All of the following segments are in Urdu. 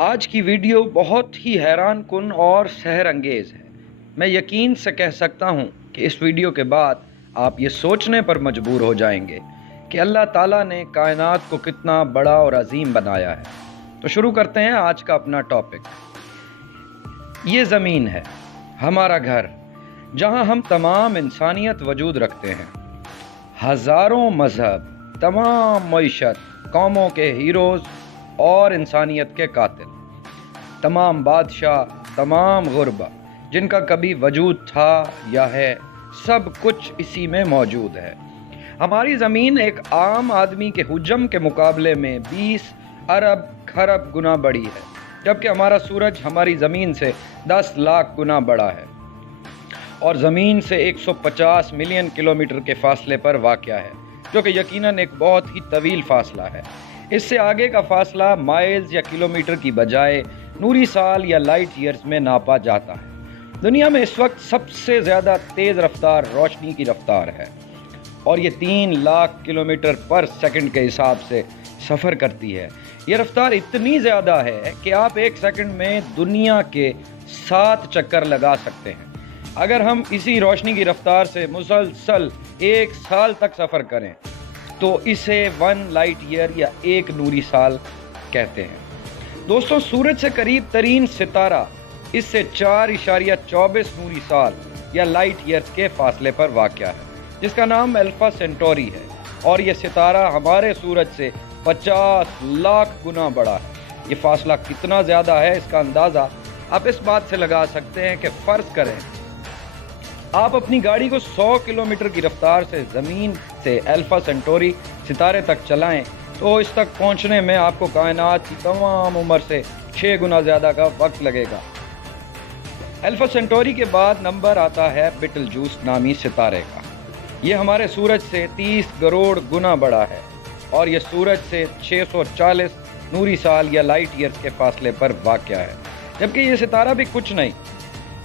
آج کی ویڈیو بہت ہی حیران کن اور سحر انگیز ہے۔ میں یقین سے کہہ سکتا ہوں کہ اس ویڈیو کے بعد آپ یہ سوچنے پر مجبور ہو جائیں گے کہ اللہ تعالیٰ نے کائنات کو کتنا بڑا اور عظیم بنایا ہے۔ تو شروع کرتے ہیں آج کا اپنا ٹاپک۔ یہ زمین ہے، ہمارا گھر، جہاں ہم تمام انسانیت وجود رکھتے ہیں۔ ہزاروں مذہب، تمام معیشت، قوموں کے ہیروز اور انسانیت کے قاتل، تمام بادشاہ، تمام غربا جن کا کبھی وجود تھا یا ہے، سب کچھ اسی میں موجود ہے۔ ہماری زمین ایک عام آدمی کے حجم کے مقابلے میں 20 ارب کھرب گنا بڑی ہے، جبکہ ہمارا سورج ہماری زمین سے 10 لاکھ گنا بڑا ہے اور زمین سے 150 ملین کلومیٹر کے فاصلے پر واقع ہے، جو کہ یقیناً ایک بہت ہی طویل فاصلہ ہے۔ اس سے آگے کا فاصلہ مائلز یا کلومیٹر کی بجائے نوری سال یا لائٹ ایئرز میں ناپا جاتا ہے۔ دنیا میں اس وقت سب سے زیادہ تیز رفتار روشنی کی رفتار ہے اور یہ 3 لاکھ کلومیٹر پر سیکنڈ کے حساب سے سفر کرتی ہے۔ یہ رفتار اتنی زیادہ ہے کہ آپ ایک سیکنڈ میں دنیا کے 7 چکر لگا سکتے ہیں۔ اگر ہم اسی روشنی کی رفتار سے مسلسل 1 سال تک سفر کریں تو اسے 1 لائٹ ایئر یا 1 نوری سال کہتے ہیں۔ دوستوں، سورج سے قریب ترین ستارہ اس سے 4.24 نوری سال یا لائٹ ایئرز کے فاصلے پر واقع ہے، جس کا نام الفا سینٹوری ہے، اور یہ ستارہ ہمارے سورج سے 50 لاکھ گنا بڑا ہے۔ یہ فاصلہ کتنا زیادہ ہے، اس کا اندازہ آپ اس بات سے لگا سکتے ہیں کہ فرض کریں آپ اپنی گاڑی کو 100 کلومیٹر کی رفتار سے زمین سے الفا سینٹوری ستارے تک چلائیں تو اس تک پہنچنے میں آپ کو کائنات کی تمام عمر سے 6 گنا زیادہ کا وقت لگے گا۔ الفا سینٹوری کے بعد نمبر آتا ہے بیٹل جوس نامی ستارے کا۔ یہ ہمارے سورج سے 30 کروڑ گنا بڑا ہے اور یہ سورج سے 640 نوری سال یا لائٹ ایئرز کے فاصلے پر واقع ہے، جبکہ یہ ستارہ بھی کچھ نہیں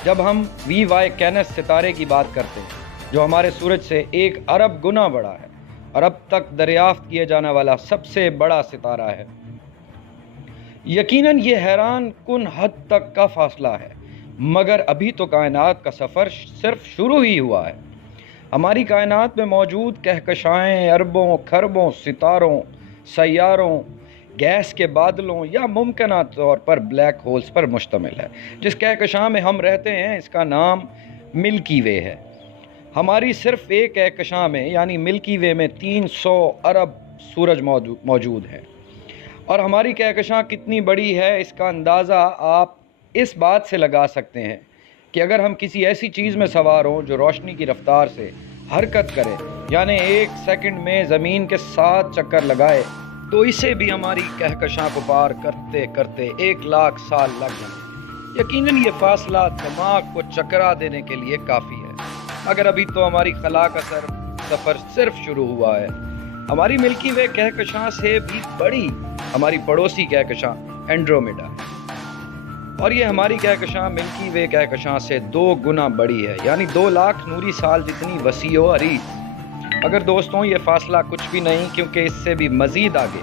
جب ہم وی وائی کینس ستارے کی بات کرتے ہیں، جو ہمارے سورج سے 1 ارب گنا بڑا ہے اور اب تک دریافت کیے جانے والا سب سے بڑا ستارہ ہے۔ یقیناً یہ حیران کن حد تک کا فاصلہ ہے، مگر ابھی تو کائنات کا سفر صرف شروع ہی ہوا ہے۔ ہماری کائنات میں موجود کہکشائیں اربوں کھربوں ستاروں، سیاروں، گیس کے بادلوں یا ممکنہ طور پر بلیک ہولز پر مشتمل ہے۔ جس کہکشاں میں ہم رہتے ہیں اس کا نام ملکی وے ہے۔ ہماری صرف ایک کہکشاں میں یعنی ملکی وے میں 300 ارب سورج موجود ہیں، اور ہماری کہکشاں کتنی بڑی ہے اس کا اندازہ آپ اس بات سے لگا سکتے ہیں کہ اگر ہم کسی ایسی چیز میں سوار ہوں جو روشنی کی رفتار سے حرکت کرے، یعنی 1 سیکنڈ میں زمین کے 7 چکر لگائے، تو اسے بھی ہماری کہکشاں کو پار کرتے کرتے 1 لاکھ سال لگ جائیں۔ یقیناً یہ فاصلہ دماغ کو چکرا دینے کے لیے کافی ہے، مگر ابھی تو ہماری خلا کا سفر صرف شروع ہوا ہے۔ ہماری ملکی وے کہکشاں سے بھی بڑی ہماری پڑوسی کہکشاں اینڈرومیڈا ہے، اور یہ ہماری کہکشاں ملکی وے کہکشاں سے 2 گنا بڑی ہے، یعنی 2 لاکھ نوری سال جتنی وسیع و عریض۔ اگر دوستوں یہ فاصلہ کچھ بھی نہیں، کیونکہ اس سے بھی مزید آگے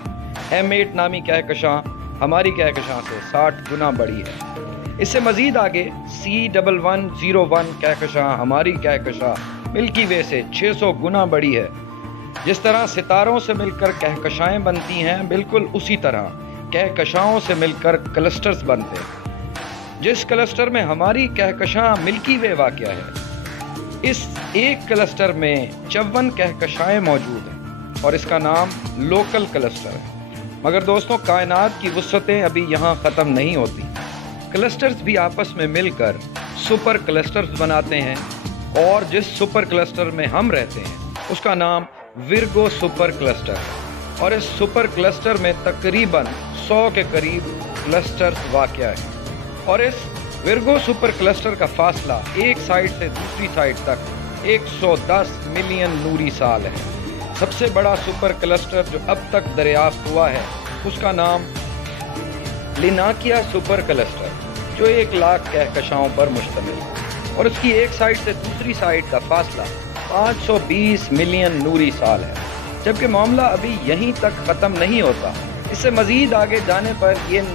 M8 نامی کہکشاں ہماری کہکشاں سے 60 گنا بڑی ہے۔ اس سے مزید آگے C1101 کہکشاں ہماری کہکشاں ملکی وے سے 600 گنا بڑی ہے۔ جس طرح ستاروں سے مل کر کہکشائیں بنتی ہیں، بالکل اسی طرح کہکشاؤں سے مل کر کلسٹرز بنتے ہیں، جس کلسٹر میں ہماری کہکشاں ملکی وے واقع ہے۔ اس ایک کلسٹر میں 54 کہکشائیں موجود ہیں اور اس کا نام لوکل کلسٹر ہے۔ مگر دوستوں، کائنات کی وسعتیں ابھی یہاں ختم نہیں ہوتی۔ کلسٹرز بھی آپس میں مل کر سپر کلسٹرز بناتے ہیں، اور جس سپر کلسٹر میں ہم رہتے ہیں اس کا نام ورگو سپر کلسٹر ہے، اور اس سپر کلسٹر میں تقریباً 100 کے قریب کلسٹرز واقع ہیں، اور اس ورگو سپر کلسٹر کا فاصلہ ایک سائٹ سے دوسری سائٹ تک 110 ملین نوری سال ہے۔ سب سے بڑا سپر کلسٹر جو اب تک دریافت ہوا ہے اس کا نام لیناکیا سپر کلسٹر، جو 1 لاکھ کہکشاؤں پر مشتمل ہے، اور اس کی ایک سائٹ سے دوسری سائٹ کا فاصلہ 520 ملین نوری سال ہے۔ جبکہ معاملہ ابھی یہیں تک ختم نہیں ہوتا، اس سے مزید آگے جانے پر یہ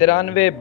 93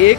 1